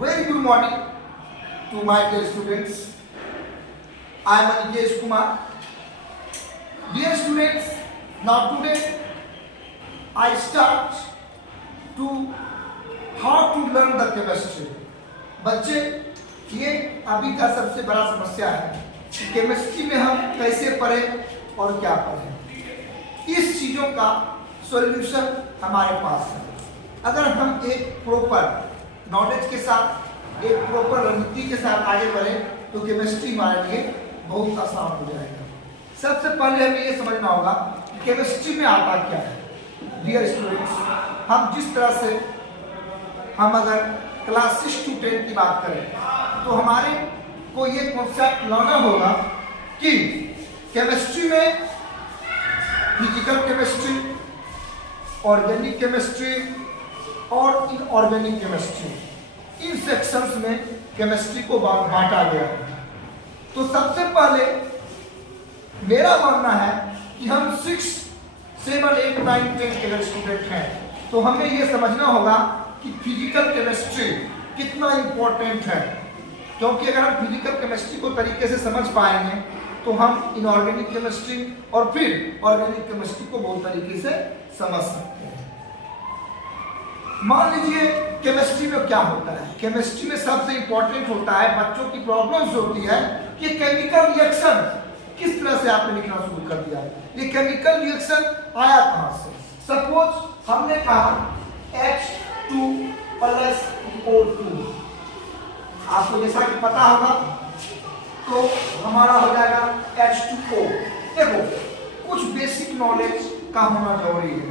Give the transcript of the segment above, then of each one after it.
Very good morning to my dear students. I am Aniket Kumar. Dear students, now today I start to how to learn the chemistry. बच्चे, ये अभी का सबसे बड़ा समस्या है कि केमिस्ट्री में हम कैसे पढ़ें और क्या पढ़ें। इस चीज़ों का सॉल्यूशन हमारे पास है। अगर हम एक प्रॉपर नॉलेज के साथ, एक प्रॉपर रणनीति के साथ आगे बढ़ें तो केमिस्ट्री हमारे लिए बहुत आसान हो जाएगा। सबसे पहले हमें ये समझना होगा कि केमिस्ट्री में आता क्या है। डियर स्टूडेंट्स, हम जिस तरह से हम अगर क्लास 6 to 10 की बात करें तो हमारे को ये कॉन्सेप्ट लाना होगा कि केमिस्ट्री में फिजिकल केमिस्ट्री, ऑर्गेनिक केमिस्ट्री और इनऑर्गेनिक केमिस्ट्री, इन सेक्शंस में केमिस्ट्री को बांटा गया है। तो सबसे पहले मेरा मानना है कि हम 6, 7, 8, 9, 10 के अगर स्टूडेंट हैं तो हमें ये समझना होगा कि फिजिकल केमिस्ट्री कितना इम्पोर्टेंट है, क्योंकि अगर हम फिजिकल केमिस्ट्री को तरीके से समझ पाएंगे तो हम इनऑर्गेनिक केमिस्ट्री और फिर ऑर्गेनिक केमिस्ट्री को बहुत तरीके से समझ सकते हैं। मान लीजिए केमिस्ट्री में क्या होता है। केमिस्ट्री में सबसे इंपॉर्टेंट होता है, बच्चों की प्रॉब्लम्स होती है कि केमिकल रिएक्शन किस तरह से आपने लिखना शुरू कर दिया है। ये केमिकल रिएक्शन आया कहां से। सपोज हमने कहा H2 प्लस O2, आपको जैसा कि पता होगा तो हमारा हो जाएगा H2O। देखो, कुछ बेसिक नॉलेज का होना जरूरी है।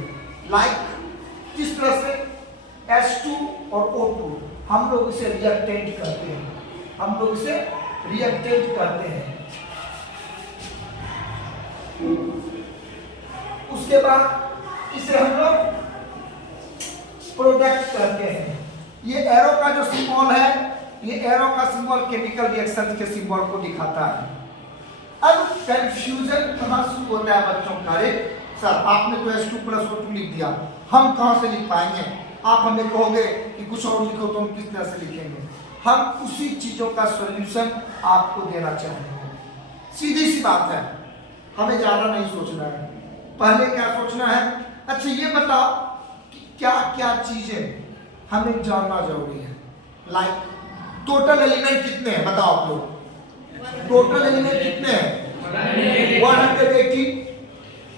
लाइक जिस तरह से H2 और O2 हम लोग इसे रिएक्टेंट करते हैं, हम लोग इसे रिएक्टेंट करते हैं। उसके बाद इसे हम लोग प्रोडक्ट करते हैं। ये एरो का जो सिंबल है, ये एरो का सिंबल केमिकल रिएक्शन के सिंबल को दिखाता है। अब कंफ्यूजन कहां शुरू होता है बच्चों का। अरे सर, आपने तो H2 प्लस O2 लिख दिया, हम कहां से लिख पाएंगे। आप हमें कहोगे कि कुछ और लिखो तो हम किस तरह से लिखेंगे। हम उसी चीजों का सॉल्यूशन आपको देना चाहेंगे। सीधी सी बात है, हमें ज्यादा नहीं सोचना है। पहले क्या सोचना है, अच्छा ये बताओ कि क्या क्या चीजें हमें जानना जरूरी है। लाइक टोटल एलिमेंट कितने हैं, बताओ आप लोग। टोटल एलिमेंट कितने हैं? 180।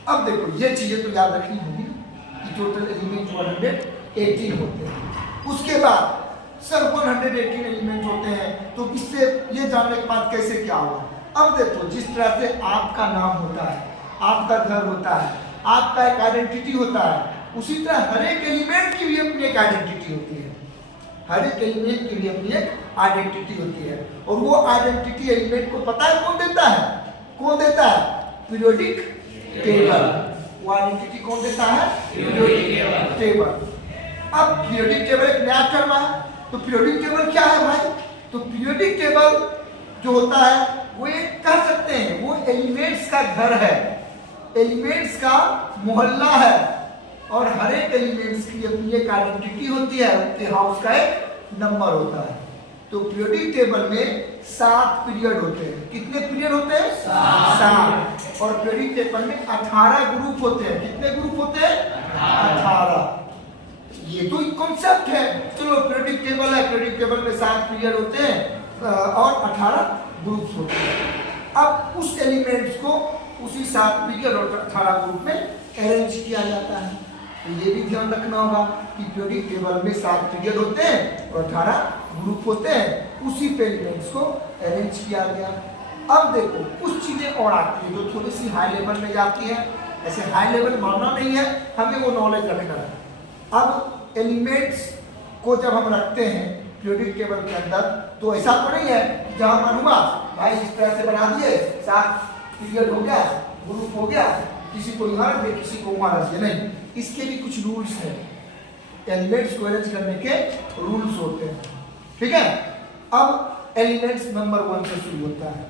अब देखो, ये चीजें तो याद रखनी होगी कि टोटल एलिमेंट 118 होते हैं। उसके बाद सर 118 एलिमेंट होते हैं तो इससे ये जानने के बाद कैसे क्या हुआ। अब देखो, जिस तरह से आपका नाम होता है, आपका घर होता है, आपका एक आइडेंटिटी होता है, उसी तरह हर एक एलिमेंट की भी अपनी एक आइडेंटिटी होती है। हर एक एलिमेंट की भी अपनी एक आइडेंटिटी होती है। और वो आइडेंटिटी एलिमेंट को पता है कौन देता है? कौन देता है? Periodic table. वो आइडेंटिटी कौन देता है? Periodic table. अब पीरियोडिक टेबल एक नया टर्म है, तो पीरियोडिक टेबल क्या है भाई? तो पीरियोडिक टेबल जो होता है वो एक कह सकते हैं वो एलिमेंट्स का घर है, एलिमेंट्स का मोहल्ला है। और हर एक एलिमेंट्स की अपनी एक आइडेंटिटी होती है, उनके हाउस का एक नंबर होता है। तो पीरियोडिक टेबल में 7 पीरियड होते हैं। कितने पीरियड होते हैं? 7। और पीरियोडिक टेबल में 18 ग्रुप होते हैं। कितने ग्रुप होते हैं? 18। ये तो एक कॉन्सेप्ट है। चलो, पीरियोडिक टेबल है, पीरियोडिक टेबल में 7 पीरियड होते हैं और 18 ग्रुप्स होते हैं। अब उस एलिमेंट्स को उसी 7 पीरियड और 18 ग्रुप में अरेंज किया जाता है। तो ये भी ध्यान रखना होगा कि पीरियोडिक टेबल में 7 पीरियड होते हैं और 18 ग्रुप होते हैं। उसी पे एलिमेंट्स को अरेंज किया गया। अब देखो, कुछ चीजें और आती है जो थोड़ी सी हाई लेवल में जाती है। ऐसे हाई लेवल मानना नहीं है, हमें वो नॉलेज रखना है। अब एलिमेंट्स को जब हम रखते हैं पीरियोडिक टेबल के अंदर, तो ऐसा तो नहीं है कि जहां मन हुआ भाई इस तरह से बना दिए, 7 पीरियड हो गया, ग्रुप हो गया, किसी को यहाँ रख दे, किसी को वहां रख दे। नहीं, इसके भी कुछ रूल्स हैं। एलिमेंट्स को अरेंज करने के रूल्स होते हैं, ठीक है। अब एलिमेंट्स नंबर 1 से शुरू होता है।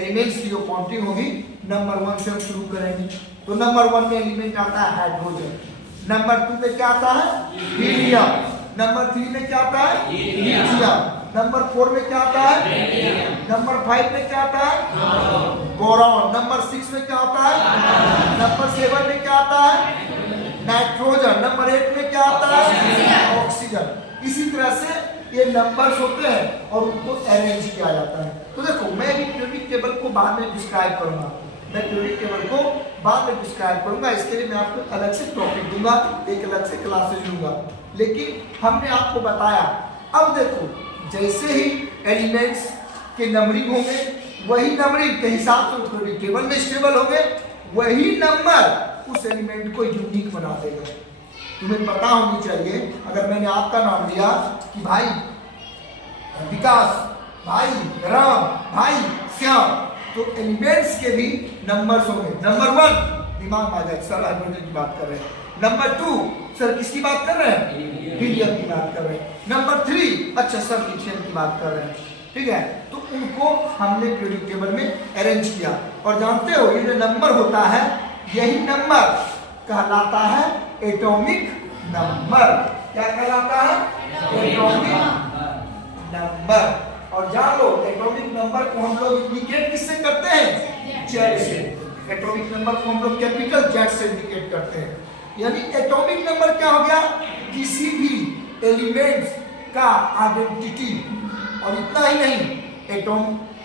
एलिमेंट्स की जो काउंटिंग होगी नंबर 1 से हम शुरू करेंगे। तो नंबर 1 में एलिमेंट आता है हाइड्रोजन। नंबर 2 में क्या आता है? हीलियम। नंबर 3 में क्या आता है? लिथियम। नंबर 4 में क्या आता है? नंबर 5 में क्या आता है? बोरॉन। नंबर 6 में क्या आता है? नंबर 7 में क्या आता है? नाइट्रोजन। नंबर 8 में क्या आता है? ऑक्सीजन। इसी तरह से ये नंबर्स होते हैं और उनको अरेंज किया जाता है। तो देखो मैं भी पीरियोडिक टेबल को बाद में डिस्क्राइब करूंगा, मैं पीरियोडिक टेबल को बाद में डिस्क्राइब करूंगा। इसके लिए मैं आपको अलग से टॉपिक दूंगा, एक अलग से क्लासेज लूंगा, लेकिन हमने आपको बताया। अब देखो जैसे ही एलिमेंट्स के नंबरिंग होंगे वही नंबरिंग के हिसाब से पीरियोडिक टेबल में स्टेबल होंगे, वही नंबर उस एलिमेंट को यूनिक बना देगा। तुम्हें पता होनी चाहिए, अगर मैंने आपका नाम लिया कि भाई विकास, भाई राम, भाई श्याम, तो एलिमेंट्स के भी नंबर्स होंगे। नंबर 1 दिमाग में आ जाए, सर हाइड्रोजन की बात कर रहे हैं। नंबर 2 सर किसकी बात कर रहे हैं? हीलियम की बात कर रहे हैं। नंबर 3 अच्छा सर लिथियम की बात कर रहे हैं। ठीक है, तो उनको हमने पीरियोडिक टेबल में अरेंज किया। और जानते हो ये जो नंबर होता है यही नंबर कहलाता है एटॉमिक नंबर। क्या कहलाता है? Atomic number. और जान लो एटॉमिक नंबर को हम लोग इंडिकेट किससे करते हैं? जेड से। एटॉमिक नंबर को हम लोग कैपिटल जेड से इंडिकेट करते हैं। यानी एटॉमिक नंबर क्या हो गया? किसी भी एलिमेंट्स का आइडेंटिटी। और इतना ही नहीं, एटॉम,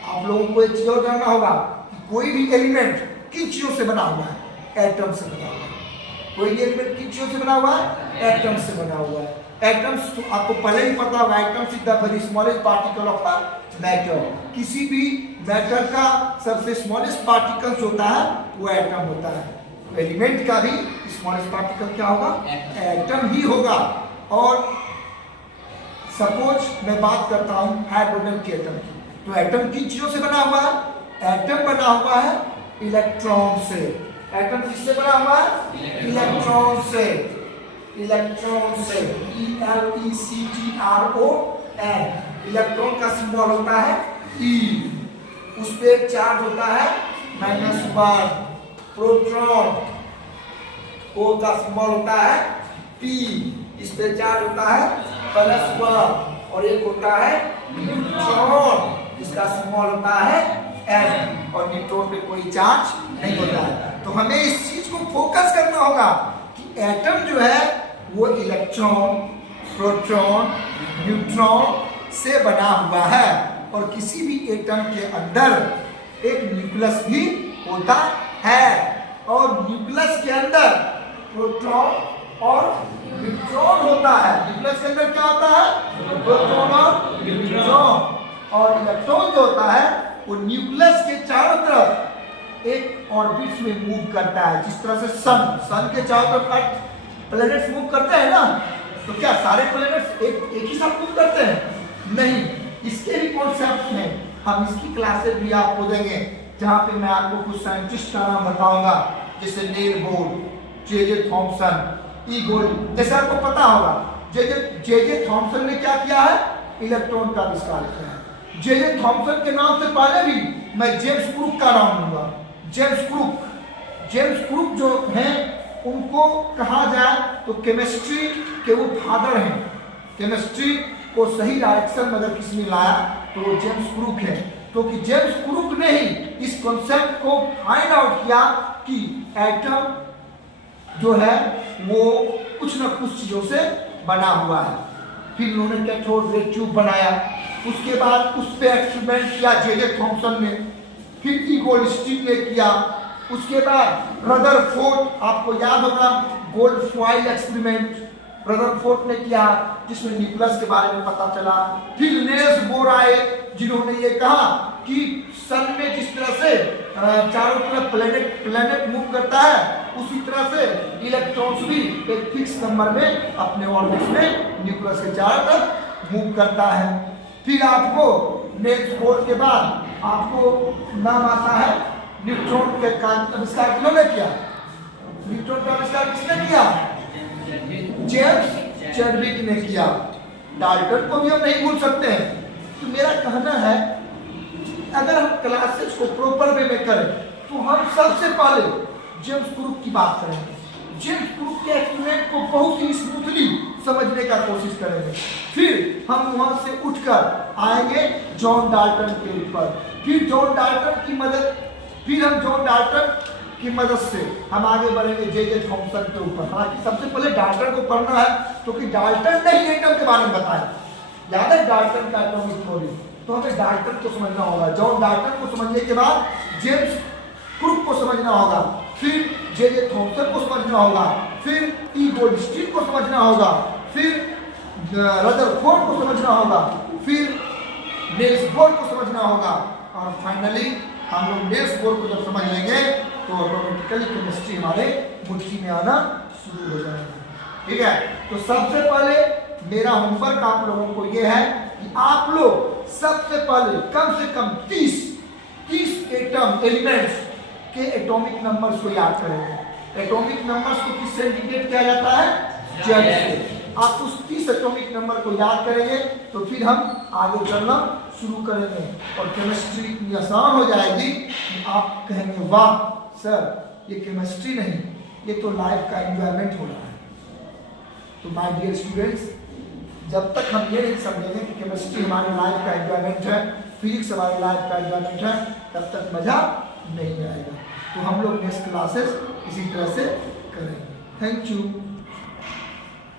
आप लोगों को एक चीज और जानना होगा कि कोई भी एलिमेंट किन चीजों से बना हुआ है? एटम से बना हुआ है। कोई भी एलिमेंट किन चीजों से बना हुआ है? एटम से बना हुआ है। एटम्स तो आपको पहले ही पता होगा, atoms is the very smallest particle of the matter. किसी भी मैटर का सबसे स्मॉलेस्ट पार्टिकल होता है वो एटम होता है। एलिमेंट का भी स्मॉलेस्ट पार्टिकल क्या होगा? एटम ही होगा। और सपोज मैं बात करता हूँ हाइड्रोजन के एटम की, तो एटम किन चीजों से बना हुआ है? एटम बना हुआ है इलेक्ट्रॉन से। एटम किससे बना हुआ है? इलेक्ट्रॉन से। इलेक्ट्रॉन से, ELECTRON। इलेक्ट्रॉन का सिंबल होता है E, उस पे एक चार्ज होता है -1। प्रोटॉन, O का सिंबल होता है P, इस पे चार्ज होता है +1। और एक होता है न्यूट्रॉन, इसका सिंबल होता है N, और न्यूट्रॉन पे कोई चार्ज नहीं होता है। तो हमें इस चीज को फोकस करना होगा कि एटम जो है वो इलेक्ट्रॉन, प्रोटॉन, न्यूट्रॉन से बना हुआ है। और किसी भी एटम के अंदर एक न्यूक्लियस भी होता है, और न्यूक्लियस के अंदर प्रोटॉन और न्यूट्रॉन होता है। न्यूक्लियस के अंदर क्या होता है? प्रोटॉन और न्यूट्रॉन। और इलेक्ट्रॉन जो होता है वो न्यूक्लियस के चारों तरफ एक ऑर्बिट में मूव करता है। जिस तरह से सन के चारों तरफ अर्थ प्लैनेट्स मूव करते हैं ना, तो क्या सारे प्लैनेट्स एक ही साथ मूव करते हैं? नहीं, इसके भी कॉन्सेप्ट हैं। हम इसकी क्लासेस भी आपको देंगे, जहां पे मैं आपको कुछ साइंटिस्ट का नाम बताऊंगा, जैसे नील बोर, जे थॉमसन, ई गोल्ड। जैसे आपको पता होगा जे थॉमसन ने क्या किया है? इलेक्ट्रॉन का आविष्कार किया है। जे थॉमसन के नाम से पहले भी मैं जेम्स क्रूक का नाम लूंगा। जेम्स क्रूक जो हैं उनको कहा जाए तो केमिस्ट्री के वो फादर हैं। केमिस्ट्री को सही डायरेक्शन में अगर किसी ने लाया तो वो जेम्स क्रूक है, क्योंकि जेम्स क्रूक ने ही इस कॉन्सेप्ट को फाइंड आउट किया कि एटम जो है वो कुछ न कुछ चीजों से बना हुआ है। फिर उन्होंने कैथोड रे ट्यूब बनाया, उसके बाद उस पर एक्सपेरिमेंट किया जे थॉमसन ने, फिर गोल्डस्टीन ने किया, उसके बाद रदरफोर्ड, आपको याद होगा गोल्ड फॉइल एक्सपेरिमेंट रदरफोर्ड ने किया, जिसमें न्यूक्लियस के बारे में पता चला। फिर नील्स बोर आए, जिन्होंने ये कहा कि सन में जिस तरह से चारों तरफ प्लेनेट मूव करता है, उसी तरह से इलेक्ट्रॉन्स भी एक फिक्स नंबर में अपने ऑर्बिट में न्यूक्लियस के चारों तरफ मूव करता है। फिर आपको नील्स बोर के बाद आपको नाम आता है न्यूट्रॉन के आविष्कार किन्होंने किया? न्यूट्रॉन का आविष्कार किसने किया? जेम्स चैडविक ने किया। डाल्टन को भी हम नहीं भूल सकते हैं। तो मेरा कहना है अगर हम क्लासेस को प्रॉपर वे में करें तो हम सबसे पहले जेम्स क्रूक की बात करेंगे। जेम्स क्रूक के एक्सपेरिमेंट को बहुत ही स्मूथली समझने का कोशिश करेंगे। फिर हम वहां से उठकर आएंगे जॉन डाल्टन के ऊपर। फिर जॉन डाल्टन की मदद से हम आगे बढ़ेंगे जे थॉमसन के ऊपर। हालांकि सबसे पहले डाल्टन को पढ़ना है, क्योंकि डाल्टन ने ही एटम के बारे में बताया। याद है डाल्टन का एटॉमिक थ्योरी, तो हमें डाल्टन को समझना होगा। जॉन डाल्टन को समझने के बाद जेम्स क्रुक को समझना होगा, फिर जे थॉमसन को समझना होगा, फिर ई गोल्डस्टीन को समझना होगा, फिर रदरफोर्ड को समझना होगा, फिर नेल्स बोर को समझना होगा, और फाइनली हम लोग नेल्स बोर को जब समझ लेंगे तो ऑटोमेटिकली केमिस्ट्री हमारे मुट्ठी में आना शुरू हो जाएगा। ठीक है, तो सबसे पहले मेरा होमवर्क आप लोगों को यह है कि आप लोग सबसे पहले कम से कम 30 एटम एलिमेंट्स के एटॉमिक नंबर्स को याद करेंगे। एटॉमिक नंबर्स को किससे इंडिकेट किया जाता है? जेड से। आप उस 30 एटॉमिक नंबर को याद करेंगे तो फिर हम आगे चलना शुरू करेंगे और केमिस्ट्री इतनी आसान हो जाएगी कि आप कहेंगे वाह सर, ये केमिस्ट्री नहीं, ये तो लाइफ का एंजॉयमेंट हो रहा है। तो माय डियर स्टूडेंट्स, जब तक हम ये नहीं समझेंगे कि केमिस्ट्री हमारी लाइफ का एंजॉयमेंट है, फिजिक्स हमारी लाइफ का एंजॉयमेंट है, तब तक मजा नहीं आएगा। तो हम लोग नेक्स्ट क्लासेस इसी तरह से करेंगे। Thank you.